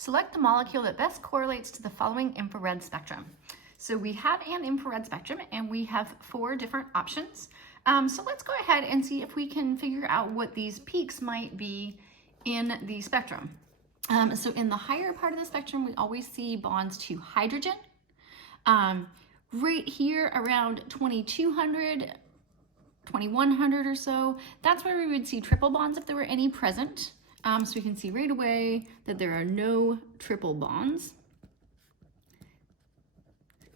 Select the molecule that best correlates to the following infrared spectrum. So we have an infrared spectrum and we have 4 different options. So let's go ahead and see if we can figure out what these peaks might be in the spectrum. So in the higher part of the spectrum, we always see bonds to hydrogen. Right here around 2200, 2100 or so, that's where we would see triple bonds if there were any present. So we can see right away that there are no triple bonds.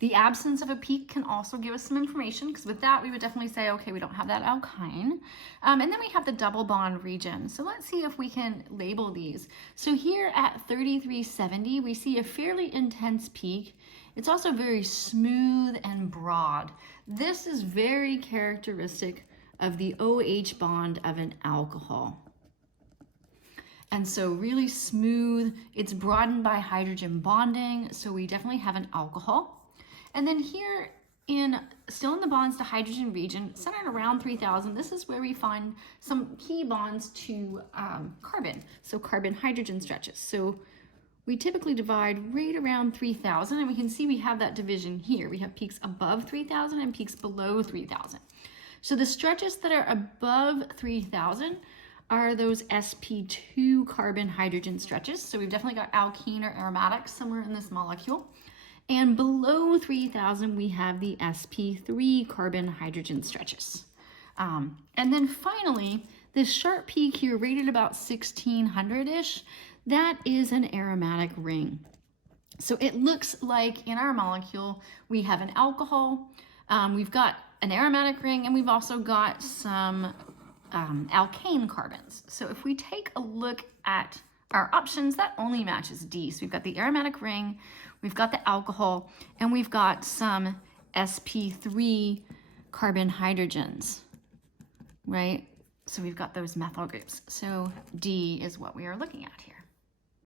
The absence of a peak can also give us some information, because with that we would definitely say, okay, we don't have that alkyne. And then we have the double bond region. So let's see if we can label these. So here at 3370, we see a fairly intense peak. It's also very smooth and broad. This is very characteristic of the OH bond of an alcohol. And so really smooth, it's broadened by hydrogen bonding, so we definitely have an alcohol. And then here still in the bonds to hydrogen region, centered around 3000, this is where we find some key bonds to carbon, so carbon-hydrogen stretches. So we typically divide right around 3000, and we can see we have that division here. We have peaks above 3000 and peaks below 3000. So the stretches that are above 3000 are those sp2 carbon-hydrogen stretches. So we've definitely got alkene or aromatic somewhere in this molecule. And below 3000, we have the sp3 carbon-hydrogen stretches. And then finally, this sharp peak here, rated about 1600-ish, that is an aromatic ring. So it looks like in our molecule, we have an alcohol, we've got an aromatic ring, and we've also got some alkane carbons. So if we take a look at our options, that only matches D. So we've got the aromatic ring, we've got the alcohol, and we've got some sp3 carbon hydrogens, right? So we've got those methyl groups. So D is what we are looking at here.